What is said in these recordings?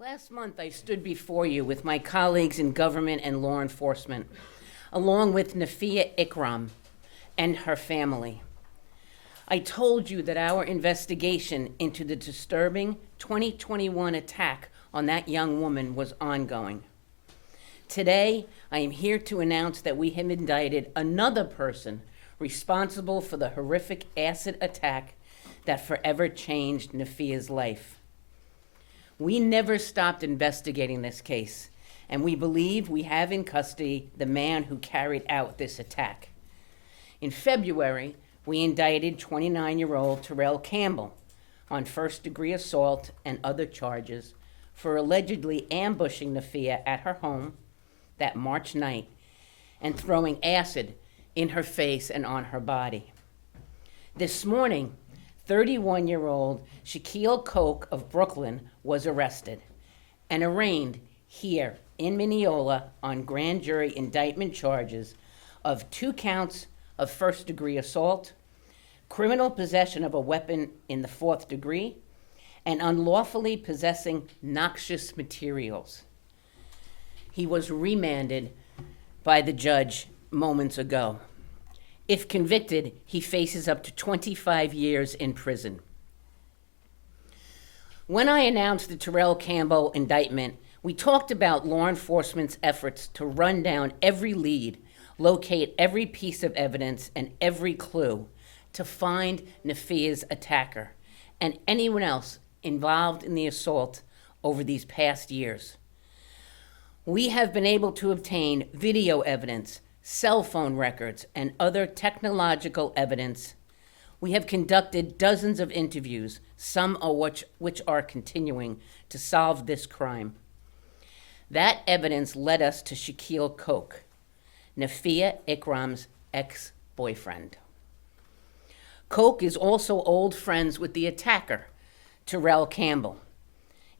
Last month, I stood before you with my colleagues in government and law enforcement, along with Nafia Ikram and her family. I told you that our investigation into the disturbing 2021 attack on that young woman was ongoing. Today, I am here to announce that we have indicted another person responsible for the horrific acid attack that forever changed Nafia's life. We never stopped investigating this case, and we believe we have in custody the man who carried out this attack. In February, we indicted 29-year-old Terrell Campbell on first-degree assault and other charges for allegedly ambushing Nafia at her home that March night and throwing acid in her face and on her body. This morning, 31-year-old Shaquille Coke of Brooklyn was arrested and arraigned here in Mineola on grand jury indictment charges of 2 counts of first-degree assault, criminal possession of a weapon in the 4th degree, and unlawfully possessing noxious materials. He was remanded by the judge moments ago. If convicted, he faces up to 25 years in prison. When I announced the Terrell Campbell indictment, we talked about law enforcement's efforts to run down every lead, locate every piece of evidence and every clue to find Nafia's attacker and anyone else involved in the assault over these past years. We have been able to obtain video evidence, cell phone records, and other technological evidence. We have conducted dozens of interviews, some of which are continuing, to solve this crime. That evidence led us to Shaquille Coke, Nafia Ikram's ex-boyfriend. Coke is also old friends with the attacker, Terrell Campbell.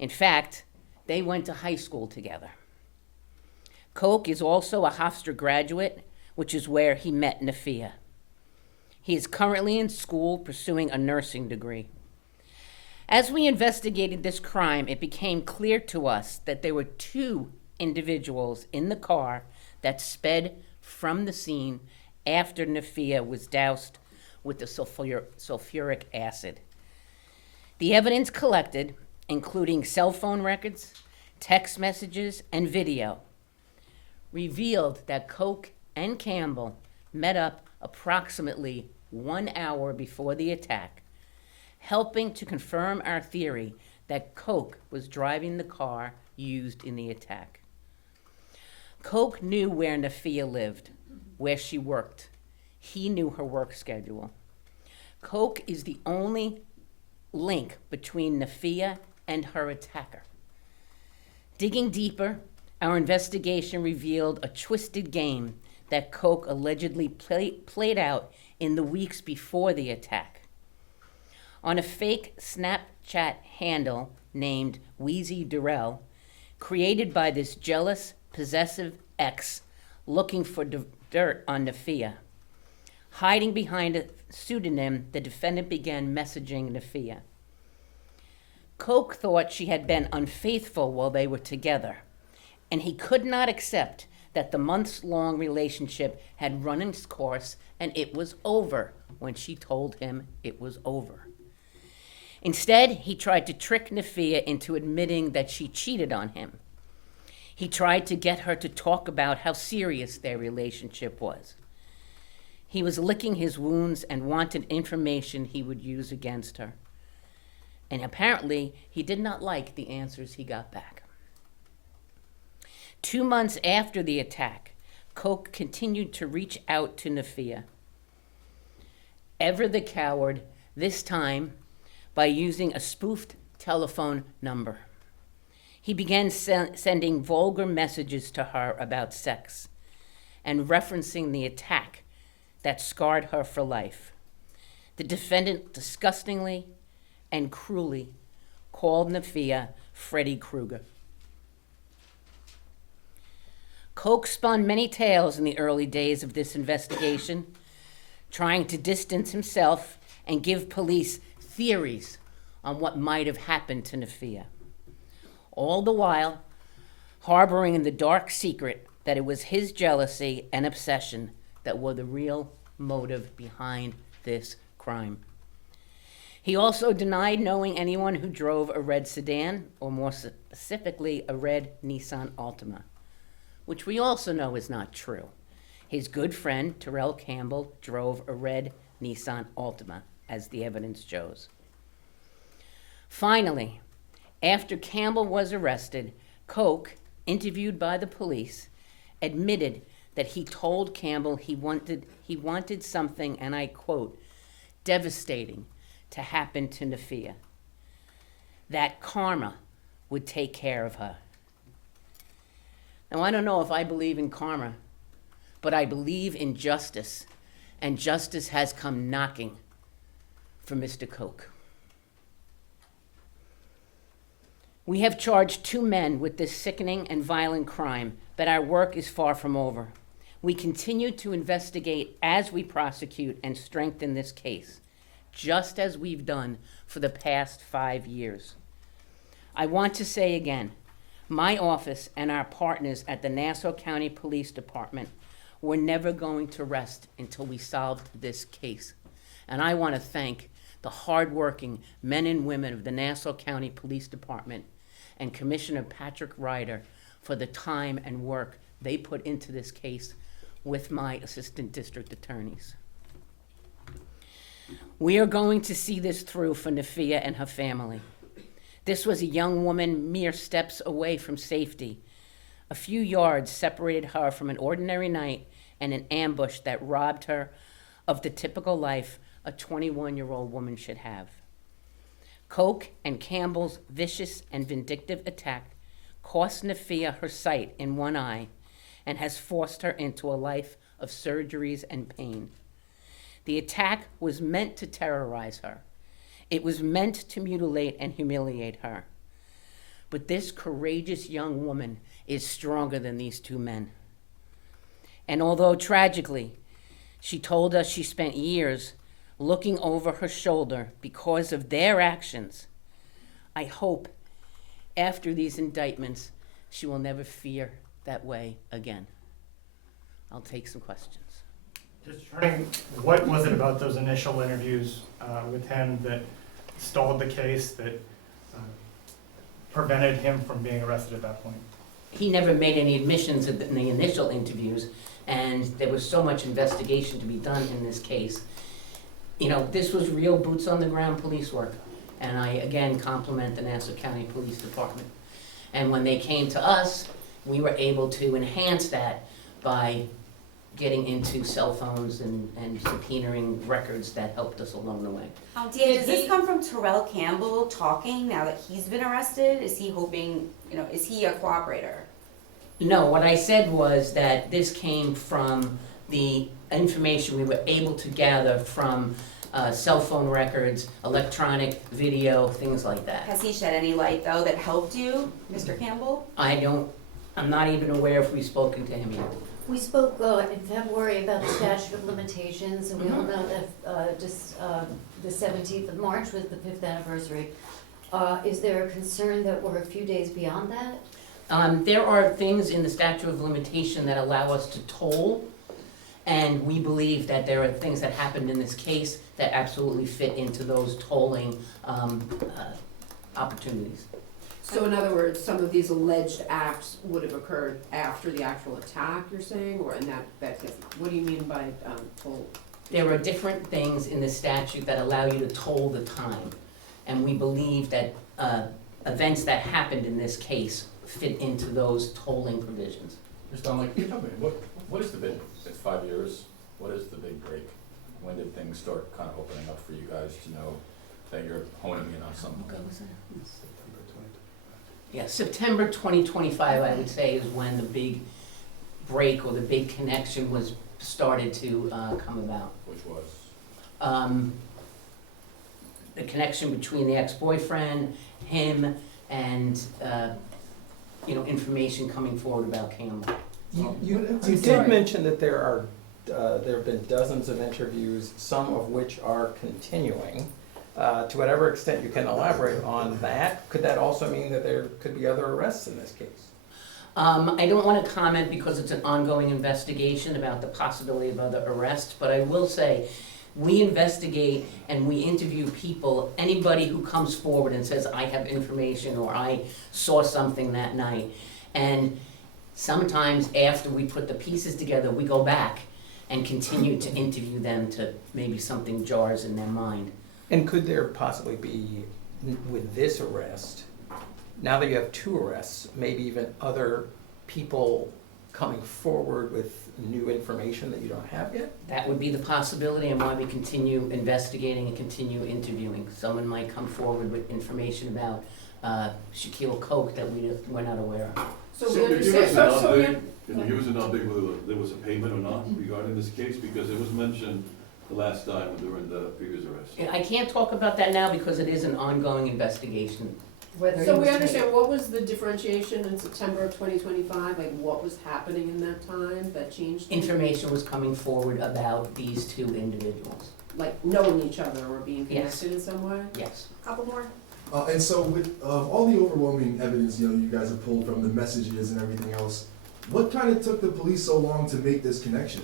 In fact, they went to high school together. Coke is also a Hofstra graduate, which is where he met Nafia. He is currently in school pursuing a nursing degree. As we investigated this crime, it became clear to us that there were 2 individuals in the car that sped from the scene after Nafia was doused with the sulfuric acid. The evidence collected, including cell phone records, text messages, and video, revealed that Coke and Campbell met up approximately 1 hour before the attack, helping to confirm our theory that Coke was driving the car used in the attack. Coke knew where Nafia lived, where she worked. He knew her work schedule. Coke is the only link between Nafia and her attacker. Digging deeper, our investigation revealed a twisted game that Coke allegedly played out in the weeks before the attack. On a fake Snapchat handle named Wheezy Durrell, created by this jealous, possessive ex looking for dirt on Nafia. Hiding behind a pseudonym, the defendant began messaging Nafia. Coke thought she had been unfaithful while they were together, and he could not accept that the months-long relationship had run its course and it was over when she told him it was over. Instead, he tried to trick Nafia into admitting that she cheated on him. He tried to get her to talk about how serious their relationship was. He was licking his wounds and wanted information he would use against her. And apparently, he did not like the answers he got back. 2 months after the attack, Coke continued to reach out to Nafia. Ever the coward, this time by using a spoofed telephone number. He began sending vulgar messages to her about sex and referencing the attack that scarred her for life. The defendant disgustingly and cruelly called Nafia Freddy Krueger. Coke spun many tales in the early days of this investigation, trying to distance himself and give police theories on what might have happened to Nafia. all the while harboring the dark secret that it was his jealousy and obsession that were the real motive behind this crime. He also denied knowing anyone who drove a red sedan, or more specifically, a red Nissan Altima, which we also know is not true. His good friend, Terrell Campbell, drove a red Nissan Altima, as the evidence shows. Finally, after Campbell was arrested, Coke, interviewed by the police, admitted that he told Campbell he wanted something, and I quote, devastating to happen to Nafia. That karma would take care of her. Now, I don't know if I believe in karma, but I believe in justice, and justice has come knocking for Mr. Coke. We have charged 2 men with this sickening and violent crime, but our work is far from over. We continue to investigate as we prosecute and strengthen this case, just as we've done for the past 5 years. I want to say again, my office and our partners at the Nassau County Police Department were never going to rest until we solved this case. And I want to thank the hardworking men and women of the Nassau County Police Department and Commissioner Patrick Ryder for the time and work they put into this case with my assistant district attorneys. We are going to see this through for Nafia and her family. This was a young woman mere steps away from safety. A few yards separated her from an ordinary night and an ambush that robbed her of the typical life a 21-year-old woman should have. Coke and Campbell's vicious and vindictive attack cost Nafia her sight in one eye and has forced her into a life of surgeries and pain. The attack was meant to terrorize her. It was meant to mutilate and humiliate her. But this courageous young woman is stronger than these 2 men. And although tragically, she told us she spent years looking over her shoulder because of their actions, I hope after these indictments, she will never fear that way again. I'll take some questions. Just turning, what was it about those initial interviews with him that stalled the case, that prevented him from being arrested at that point? He never made any admissions in the initial interviews, and there was so much investigation to be done in this case. You know, this was real boots on the ground police work, and I again compliment the Nassau County Police Department. And when they came to us, we were able to enhance that by getting into cell phones and subpoenaing records that helped us along the way. Does this come from Terrell Campbell talking now that he's been arrested? Is he hoping, is he a cooperator? No, what I said was that this came from the information we were able to gather from cell phone records, electronic video, things like that. Has he shed any light, though, that helped you, Mr. Campbell? I'm not even aware if we've spoken to him yet. We spoke in February about the statute of limitations, and we all know that the 17th of March was the 5th anniversary. Is there a concern that we're a few days beyond that? There are things in the statute of limitation that allow us to toll, and we believe that there are things that happened in this case that absolutely fit into those tolling opportunities. So in other words, some of these alleged acts would have occurred after the actual attack, you're saying, or in that case? What do you mean by toll? There are different things in the statute that allow you to toll the time, and we believe that events that happened in this case fit into those tolling provisions. Mr. Donnelly, can you tell me, what is the big, it's 5 years, what is the big break? When did things start kind of opening up for you guys to know that you're honing in on something? Yeah, September 2025, I would say, is when the big break or the big connection was started to come about. Which was? The connection between the ex-boyfriend, him, and information coming forward about Campbell. You did mention that there have been dozens of interviews, some of which are continuing. To whatever extent you can elaborate on that, could that also mean that there could be other arrests in this case? I don't want to comment because it's an ongoing investigation about the possibility of other arrests, but I will say, we investigate and we interview people, anybody who comes forward and says, I have information or I saw something that night. And sometimes after we put the pieces together, we go back and continue to interview them to maybe something jars in their mind. And could there possibly be, with this arrest, now that you have 2 arrests, maybe even other people coming forward with new information that you don't have yet? That would be the possibility and why we continue investigating and continue interviewing. Someone might come forward with information about Shaquille Coke that we're not aware of. So we Can you give understand, us an so we, update? Can you give us an update whether there was a payment or not regarding this case? Because it was mentioned the last time during the previous arrest. And I can't talk about that now because it is an ongoing investigation. Whether so he we was understand, what was the differentiation in September of 2025? Like, what was happening in that time that changed? things? Information was coming forward about these 2 individuals. Like, knowing each other or being Yes. connected in some way? Yes. Couple more? And so with all the overwhelming evidence, you guys have pulled from the messages and everything else, what kind of took the police so long to make this connection?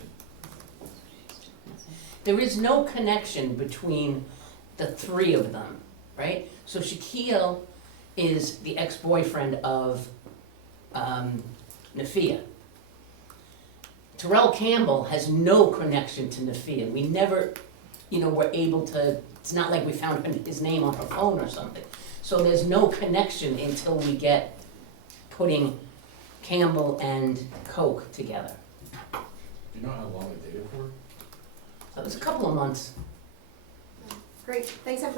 There is no connection between the 3 of them, right? So Shaquille is the ex-boyfriend of Nafia. Terrell Campbell has no connection to Nafia. We never, were able to, it's not like we found his name on her phone or something. So there's no connection until we get putting Campbell and Coke together. Do you know how long they dated for? So it was a couple of months. Great, thanks everybody.